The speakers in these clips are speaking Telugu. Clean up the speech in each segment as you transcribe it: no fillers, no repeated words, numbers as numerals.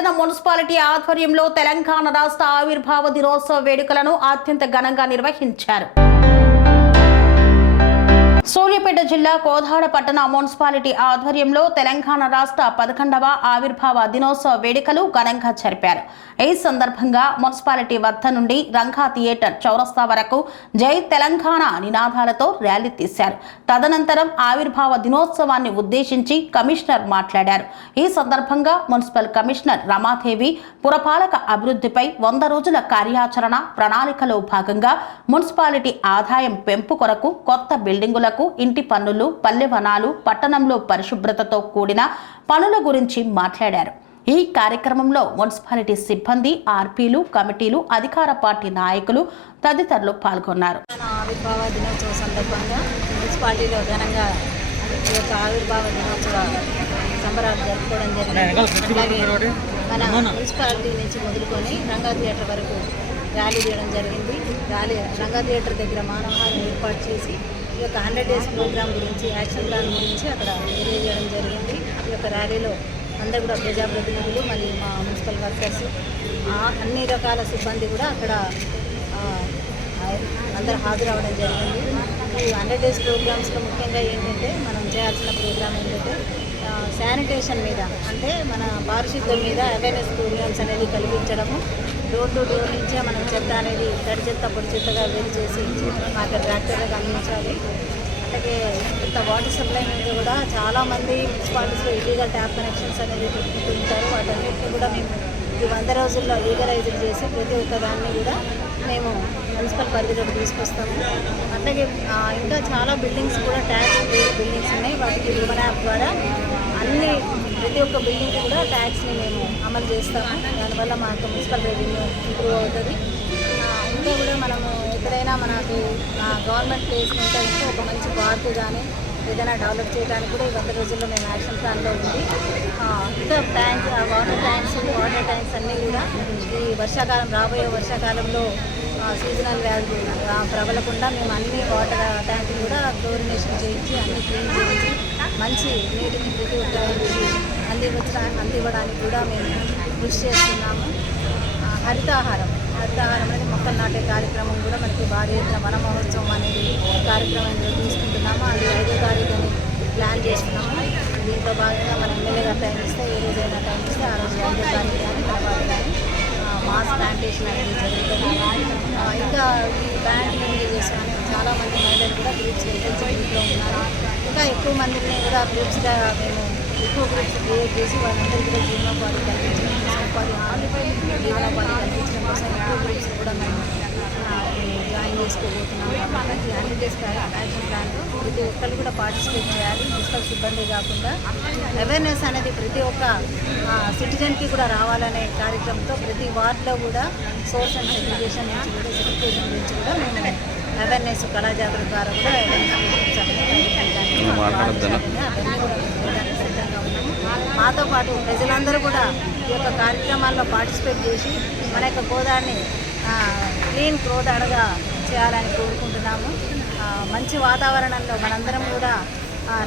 పట్టణ మున్సిపాలిటీ ఆధ్వర్యంలో తెలంగాణ రాష్ట్ర ఆవిర్భావ దినోత్సవ వేడుకలను అత్యంత ఘనంగా నిర్వహించారు. సూర్యాపేట జిల్లా కోదాడ పట్టణ మున్సిపాలిటీ ఆధ్వర్యంలో తెలంగాణ రాష్ట్ర 11వ ఆవిర్భావ దినోత్సవ వేడుకలు ఘనంగా జరిపారు. ఈ సందర్భంగా మున్సిపాలిటీ వద్ద నుండి రంగా థియేటర్ చౌరస్తా వరకు జై తెలంగాణ నినాదాలతో ర్యాలీ తీశారు. తదనంతరం ఆవిర్భావ దినోత్సవాన్ని ఉద్దేశించి కమిషనర్ మాట్లాడారు. ఈ సందర్భంగా మున్సిపల్ కమిషనర్ రమాదేవి పురపాలక అభివృద్ధిపై 100 రోజుల కార్యాచరణ ప్రణాళికలో భాగంగా మున్సిపాలిటీ ఆదాయం పెంపు కొరకు కొత్త బిల్డింగులకు, ఇంటి పన్నులు, పల్లె వనాలు, పట్టణంలో పరిశుభ్రతతో కూడిన పనుల గురించి మాట్లాడారు. ఈ కార్యక్రమంలో మున్సిపాలిటీ సిబ్బంది, ఆర్పీలు, కమిటీలు, అధికార పార్టీ నాయకులు తదితరులు పాల్గొన్నారు. ఆవిర్భావ దినోత్సవ సందర్భంగా మున్సిపాలిటీలో ఘనంగా ఈ యొక్క ఆవిర్భావ దినోత్సవ సంబరాలు జరుపుకోవడం జరిగింది. మన మున్సిపాలిటీ నుంచి మొదలుకొని రంగా థియేటర్ వరకు ర్యాలీ చేయడం జరిగింది. రంగా థియేటర్ దగ్గర మానవహారం ఏర్పాటు చేసి ఈ యొక్క 100 డేస్ ప్రోగ్రామ్ గురించి, యాక్షన్ ప్లాన్ గురించి అక్కడ తెలియజేయడం జరిగింది. ఈ యొక్క ర్యాలీలో అందరూ కూడా ప్రజాప్రతినిధులు మరియు మా మున్సిపల్ వర్కర్స్, అన్ని రకాల సిబ్బంది కూడా అక్కడ అందరూ హాజరవ్వడం జరిగింది. ఈ 100 డేస్ ప్రోగ్రామ్స్లో ముఖ్యంగా ఏంటంటే మనం చేయాల్సిన ప్రోగ్రామ్ ఏంటంటే శానిటేషన్ మీద, అంటే మన పారిశుద్ధ్యం మీద అవేర్నెస్ ప్రోగ్రామ్స్ అనేది కలిగించడము. డోర్ టు డోర్ నుంచే మనం చెత్త అనేది తడి చెత్త, పొడి చెత్తగా వేరు చేసి మాకు ట్రాక్టర్గా అందించాలి. అలాగే ఇంత వాటర్ సప్లై మీద కూడా చాలామంది మున్సిపాలిటీస్లో ఇల్లీగల్ ట్యాప్ కనెక్షన్స్ అనేది పెట్టుకుంటుంటారు. వాటన్నిటిని కూడా మేము ఈ 100 రోజుల్లో లీగలైజ్ చేసి ప్రతి ఒక్క దాన్ని కూడా మేము మున్సిపల్ పరిధిలోకి తీసుకొస్తాము. అలాగే ఇంకా చాలా బిల్డింగ్స్ కూడా ట్యాక్స్ బిల్డింగ్స్ ఉన్నాయి. వాటికి విమన్ యాప్ ద్వారా ప్రతి ఒక్క బిల్డింగ్కి కూడా ట్యాక్స్ని మేము అమలు చేస్తాము. దానివల్ల మాకు మున్సిపల్ రెవెన్యూ ఇంప్రూవ్ అవుతుంది. ఇంకా కూడా మనము ఎక్కడైనా మనకి గవర్నమెంట్ ప్లేస్ ఉంటే ఇంకా ఒక మంచి పార్క్ కానీ ఏదైనా డెవలప్ చేయడానికి కూడా ఈ 100 రోజుల్లో మేము యాక్షన్ ప్లాన్లో ఉంది. ఇంకా ట్యాంక్స్, వాటర్ ట్యాంక్స్ అన్నీ కూడా ఈ వర్షాకాలం, రాబోయే వర్షాకాలంలో సీజనల్ వ్యాధులు ప్రబలకుండా మేము అన్ని వాటర్ ట్యాంకులు కూడా క్లోరినేషన్ చేయించి అన్ని క్లీన్ చేయించి మంచి నీటిని ప్రతి ఒక్కరికి అందివ్వడానికి కూడా మేము కృషి చేస్తున్నాము. హరితాహారం అనేది మొక్కలు నాటే కార్యక్రమం కూడా మనకి భారీ ఎత్తున వన మహోత్సవం అనేది కార్యక్రమం తీసుకుంటున్నాము. అది 5వ తారీఖు అని ప్లాన్ చేస్తున్నాము. దీంట్లో భాగంగా మన ఎమ్మెల్యే గారు టైం ఇస్తే, ఏ రోజైనా టైం ఇస్తే ఆ రోజు 5వ తారీఖు కానీ తర్వాత కానీ మాస్ ప్లాంటేషన్ అనేది జరుగుతుంది. ఇంకా ఈ బ్యాండ్ యూజెస్ కానీ చాలామంది మహిళలు కూడా గ్రూప్లో ఉన్నారు. ఇంకా ఎక్కువ మందిని కూడా గ్రూప్స్గా మేము ఎక్కువ గ్రూప్స్ క్రియేట్ చేసి వాళ్ళందరికీ కూడా జీవనోపాధి కల్పించడం కోసం, జీవనోపాధి కల్పించడం కోసం ఎక్కువ గ్రూప్స్ కూడా మేము జాయిన్ చేసుకోబోతున్నాము. కాబట్టి 100 డేస్ యాక్షన్ ప్లాన్లో ప్రతి ఒక్కరు కూడా పార్టిసిపేట్ చేయాలి. మున్సిపల్ సిబ్బంది కాకుండా అవేర్నెస్ అనేది ప్రతి ఒక్క సిటిజన్కి కూడా రావాలనే కార్యక్రమంతో ప్రతి వార్డులో కూడా సోర్స్ అండ్ సెగ్రిగేషన్ నుంచి కూడా మేము అవేర్నెస్ కళాజాగరణ ద్వారా కూడా మాతో పాటు ప్రజలందరూ కూడా ఈ యొక్క కార్యక్రమాల్లో పార్టిసిపేట్ చేసి మన యొక్క గోదావరిని క్లీన్ గోదావరిగా చేయాలని కోరుకుంటున్నాము. మంచి వాతావరణంలో మనందరం కూడా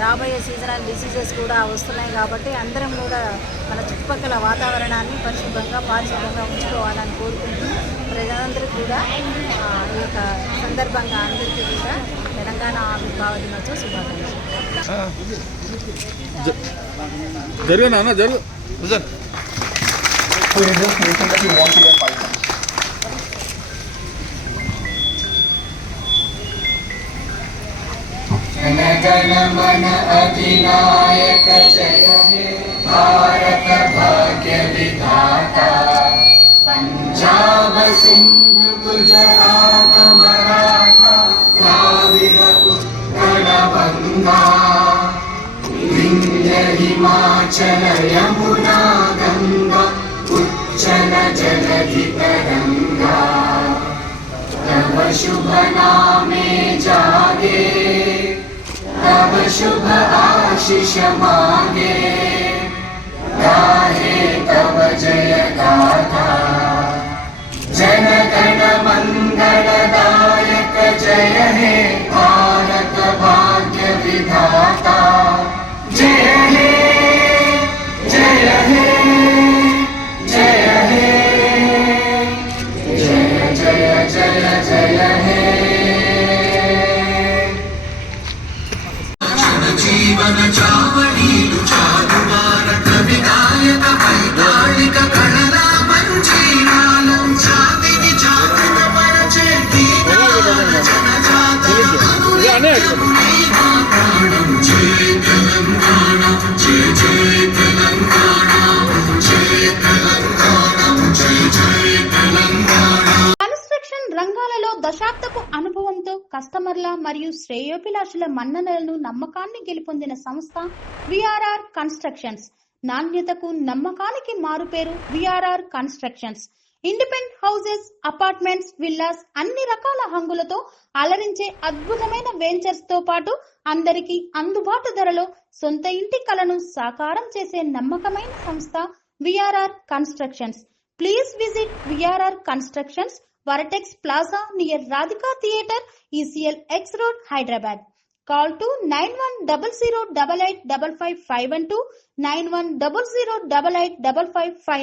రాబోయే సీజనల్ డిసీజెస్ కూడా వస్తున్నాయి కాబట్టి అందరం కూడా మన చుట్టుపక్కల వాతావరణాన్ని పరిశుభ్రంగా, పారిశుభ్రంగా ఉంచుకోవాలని కోరుకుంటూ ప్రజలందరికీ కూడా ఈ యొక్క సందర్భంగా అందరికీ కూడా తెలంగాణ ఆవిర్భావ దినోత్సవ శుభాకాంక్షలు. జన మన అధినాయక జయ హే భారత భాగ్య విధాత, పంజాబ సింధు గుజరాత మరాఠా ద్రావిడ ఉత్కళ బంగా, వింధ్య హిమాచల యమునా గంగా ఉజ్జల జలధి తరంగా, तव शुभ नामे जागे, तव शुभ आशीष मांगे, गाहे तव जय गाथा, जन गण मंगलदायक जय हे भारत भाग्य विधाता, जय हे जय हे జీవన చావడీలు చాలువారక వినాయక వైతాళిక కళల మంజీరాలం జాతిని జాగృత పరచే గీతాల జనజాతర అనునిత్యమునే మా ప్రాణం. జయ తెలంగాణ, జయ జయ తెలంగాణ, జయ తెలంగాణ, జయ జయ తెలంగాణ. కన్స్ట్రక్షన్ రంగాలలో దశాబ్దపు అనుభవంతో కస్టమర్ల మరియు శ్రేయోభిలాషుల మన్ననలను నమ్మకాన్ని గెలుపొందిన సంస్థ విఆర్ఆర్ కన్స్ట్రక్షన్స్. నాణ్యతకు నమ్మకానికి మారుపేరు VRR constructions. Independent houses, apartments, villas అన్ని రకాల హంగులతో అలరించే అద్భుతమైన వెంచర్స్ తో పాటు అందరికీ అందుబాటు ధరలో సొంత ఇంటి కలను సాకారం చేసే నమ్మకమైన సంస్థ VRR constructions. Please visit VRR Constructions, Varatex Plaza near Radhika Theatre, ECL X Road, Hyderabad. Call to 9100885551 9100885559.